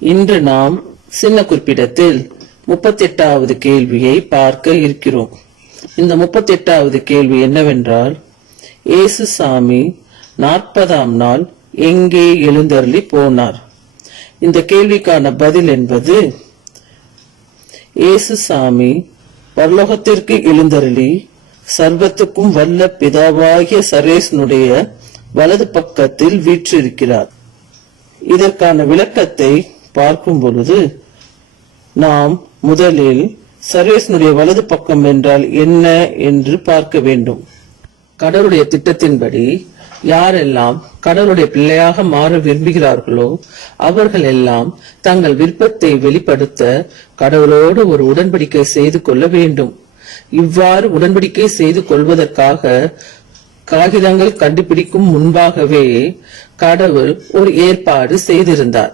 இன்று நாம் சின்ன குறிப்பிடத்தில் முப்பத்தெட்டாவது கேள்வியை பார்க்க இருக்கிறோம். இந்த முப்பத்தெட்டாவது கேள்வி என்னவென்றால் இயேசு சாமி நாற்பதாம் நாள் எங்கே எழுந்தருளி போனார்? இந்த கேள்விக்கான பதில் என்பது இயேசு சாமி பரலோகத்திற்கு எழுந்தருளி சர்வத்துக்கும் வல்ல பிதாவாகிய சரேசனுடைய வலது பக்கத்தில் வீற்றிருக்கிறார். இதற்கான விளக்கத்தை பார்க்கும் பொழுது நாம் முதலில் சர்வேசனுடைய வலது பக்கம் என்றால் என்ன என்று பார்க்க வேண்டும். கடவுளுடைய திட்டத்தின்படி யாரெல்லாம் கடவுளுடைய பிள்ளையாக மாற விரும்புகிறார்களோ அவர்கள் எல்லாம் தங்கள் விருப்பத்தை வெளிப்படுத்த கடவுளோடு ஒரு உடன்படிக்கை செய்து கொள்ள வேண்டும். இவ்வாறு உடன்படிக்கை செய்து கொள்வதற்காக காகிதங்கள் கண்டுபிடிக்கும் முன்பாகவே கடவுள் ஒரு ஏற்பாடு செய்திருந்தார்.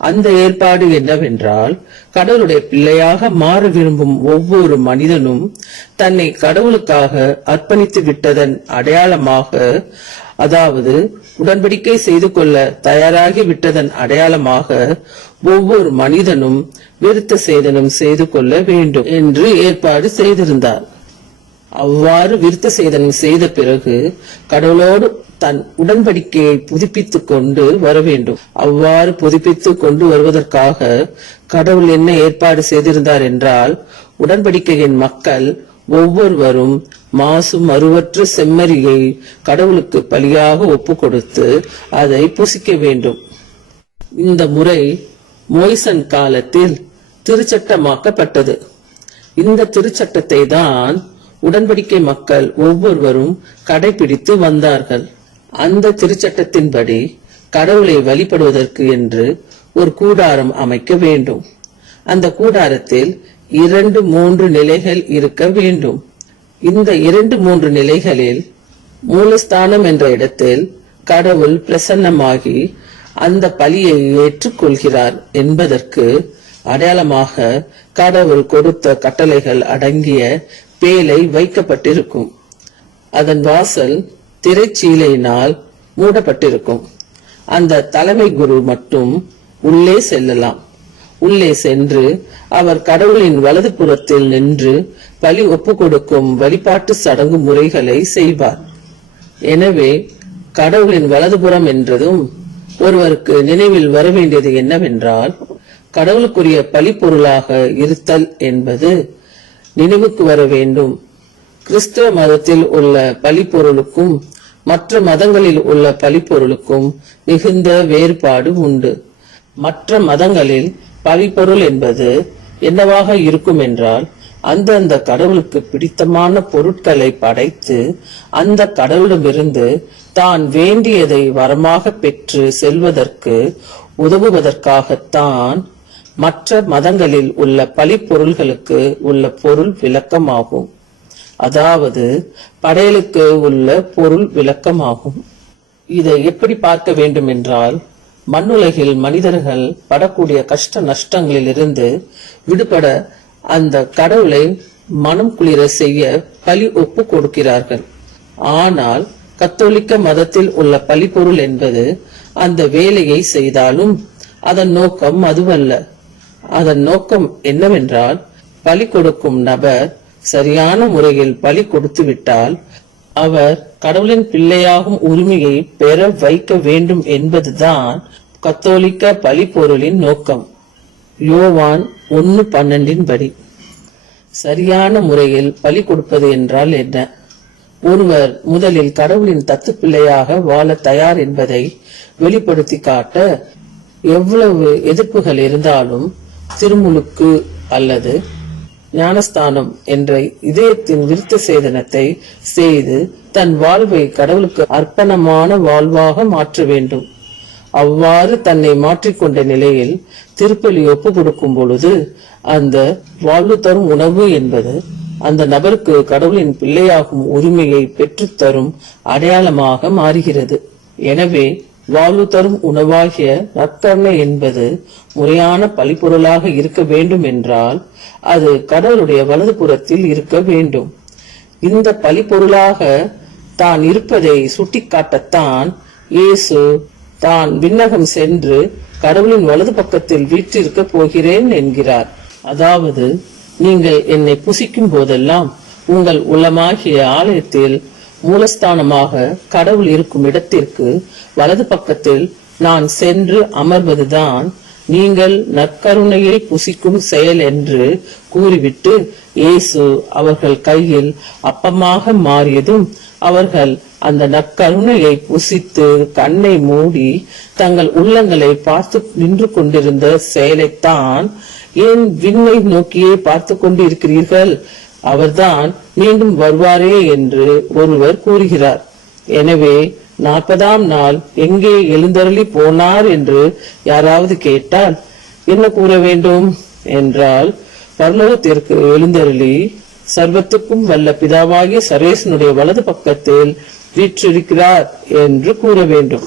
அந்த ஏற்பாடு என்னவென்றால் கடவுளுடைய பிள்ளையாக மாற விரும்பும் ஒவ்வொரு மனிதனும் தன்னை கடவுளுக்காக அர்ப்பணித்து விட்டதன் அடையாளமாக அதாவது உடன்படிக்கை செய்து கொள்ள தயாராகி விட்டதன் அடையாளமாக ஒவ்வொரு மனிதனும் விருத்த சேதனம் செய்து கொள்ள வேண்டும் என்று ஏற்பாடு செய்திருந்தார். அவ்வாறு விருத்த சேதனம் செய்த பிறகு கடவுளோடு தன் உடன்படிக்கையை புதுப்பித்துக் கொண்டு வர வேண்டும். அவ்வாறு புதுப்பித்துக் கொண்டு வருவதற்காக கடவுள் என்ன ஏற்பாடு செய்திருந்தார் என்றால் உடன்படிக்கையின் மக்கள் ஒவ்வொருவரும் மாசு மறுவற்ற செம்மறியை கடவுளுக்கு பலியாக ஒப்பு கொடுத்து அதை புசிக்க வேண்டும். இந்த முறை மோய்சன் காலத்தில் திருச்சட்டமாக்கப்பட்டது. இந்த திருச்சட்டத்தை தான் உடன்படிக்கை மக்கள் ஒவ்வொருவரும் கடைபிடித்து வந்தார்கள். அந்த திருச்சட்டத்தின்படி கடவுளை வழிபடுவதற்கு என்று ஒரு கூடாரம் அமைக்க வேண்டும். அந்த கூடாரத்தில் இரண்டு மூன்று நிலைகள் இருக்க வேண்டும். இந்த இரண்டு மூன்று நிலைகளில் மூலஸ்தானம் என்ற இடத்தில் கடவுள் பிரசன்னமாகி அந்த பலியை ஏற்றுக்கொள்கிறார் என்பதற்கு அடையாளமாக கடவுள் கொடுத்த கட்டளைகள் அடங்கிய பேலை வைக்கப்பட்டிருக்கும். அதன் வாசல் திரைச்சீலையினால் மூடப்பட்டிருக்கும். அந்த தலைமை குரு மட்டும் உள்ளே செல்லலாம். உள்ளே சென்று அவர் கடவுளின் வலது புறத்தில் நின்று பலி ஒப்பு கொடுக்கும் வழிபாட்டு சடங்கு முறைகளை செய்வார். எனவே கடவுளின் வலதுபுறம் என்றதும் ஒருவருக்கு நினைவில் வர வேண்டியது என்னவென்றால் கடவுளுக்குரிய பலிப்பொருளாக இருத்தல் என்பது நினைவுக்கு வர வேண்டும். கிறிஸ்தவ மதத்தில் உள்ள பலிப்பொருளுக்கும் மற்ற மதங்களில் உள்ள பலிப்பொருளுக்கும் மிகுந்த வேறுபாடு உண்டு. மற்ற மதங்களில் பலிப்பொருள் என்பது என்னவாக இருக்கும் என்றால் அந்தந்த கடவுளுக்கு பிடித்தமான பொருட்களை படைத்து அந்த கடவுளிடமிருந்து தான் வேண்டியதை வரமாக பெற்று செல்வதற்கு உதவுவதற்காகத்தான் மற்ற மதங்களில் உள்ள பலிப்பொருள்களுக்கு உள்ள பொருள் விளக்கமாகும். அதாவது படையலுக்கு உள்ள பொருள் விளக்கமாகும். இதை எப்படி பார்க்க வேண்டும் என்றால் மண்ணுலகில் மனிதர்கள் படக்கூடிய கஷ்ட நஷ்டங்களில் இருந்து விடுபட அந்த கடவுளை மனம் குளிர செய்ய பலி ஒப்பு கொடுக்கிறார்கள். ஆனால் கத்தோலிக்க மதத்தில் உள்ள பலிப்பொருள் என்பது அந்த வேலையை செய்தாலும் அதன் நோக்கம் அதுவல்ல. அதன் நோக்கம் என்னவென்றால் பலி கொடுக்கும் நபர் சரியான முறையில் பலி கொடுத்து விட்டால் அவர் கடவுளின் பிள்ளையாகும் உரிமையை பெற வைக்க வேண்டும் என்பதுதான் கத்தோலிக்க பலிப்பொருளின் நோக்கம். யோவான் ஒன்னு பன்னெண்டின் படி. சரியான முறையில் பலி கொடுப்பது என்றால் என்ன? ஒருவர் முதலில் கடவுளின் தத்து பிள்ளையாக வாழ தயார் என்பதை வெளிப்படுத்தி காட்ட எவ்வளவு எதிர்ப்புகள் இருந்தாலும் திருமுழுக்கு அல்லது ஞானஸ்தானம் என்ற இதயத்தின் விருத்த சேதனத்தை செய்து தன் வாழ்வை கடவுளுக்கு அர்ப்பணமான வாழ்வாக மாற்ற வேண்டும். அவ்வாறு தன்னை மாற்றிக்கொண்ட நிலையில் திருப்பலி ஒப்பு கொடுக்கும் பொழுது அந்த வாழ்வு தரும் உணவு என்பது அந்த நபருக்கு கடவுளின் பிள்ளையாகும் உரிமையை பெற்றுத்தரும் அடையாளமாக மாறுகிறது. எனவே வாழ்வு தரும் உணவாகிய நற்கருணை என்பது முறையான பழிப்பொருளாக இருக்க வேண்டும் என்றால் அது கடவுளுடைய வலது புறத்தில் இருக்க வேண்டும். இந்த பழிப்பொருளாக தான் இருப்பதை சுட்டிக்காட்டத்தான் இயேசு தான் விண்ணகம் சென்று கடவுளின் வலது பக்கத்தில் வீற்றிருக்க போகிறேன் என்கிறார். அதாவது நீங்கள் என்னை புசிக்கும் போதெல்லாம் உங்கள் உள்ளமாகிய ஆலயத்தில் மூலஸ்தானமாக கடவுள் இருக்கும் இடத்திற்கு வலது பக்கத்தில் நான் சென்று அமர்வதுதான் நீங்கள் நற்கருணையை புசிக்கும் செயல் என்று கூறிவிட்டு இயேசு அவர்கள் கையில் அப்பமாக மாறியதும் அவர்கள் அந்த நற்கருணையை புசித்து கண்ணை மூடி தங்கள் உள்ளங்களை பார்த்து நின்று கொண்டிருந்த செயலைத்தான் ஏன் விண்ணை நோக்கியே பார்த்து கொண்டிருக்கிறீர்கள் அவர்தான் மீண்டும் வருவாரே என்று ஒருவர் கூறுகிறார். எனவே நாற்பதாம் நாள் எங்கே எழுந்தருளி போனார் என்று யாராவது கேட்டால் என்ன கூற வேண்டும்? என்றால் பரலோகத்திற்கு எழுந்தருளி சர்வத்துக்கும் வல்ல பிதாவாகிய சரேசனுடைய வலது பக்கத்தில் வீற்றிருக்கிறார் என்று கூற வேண்டும்.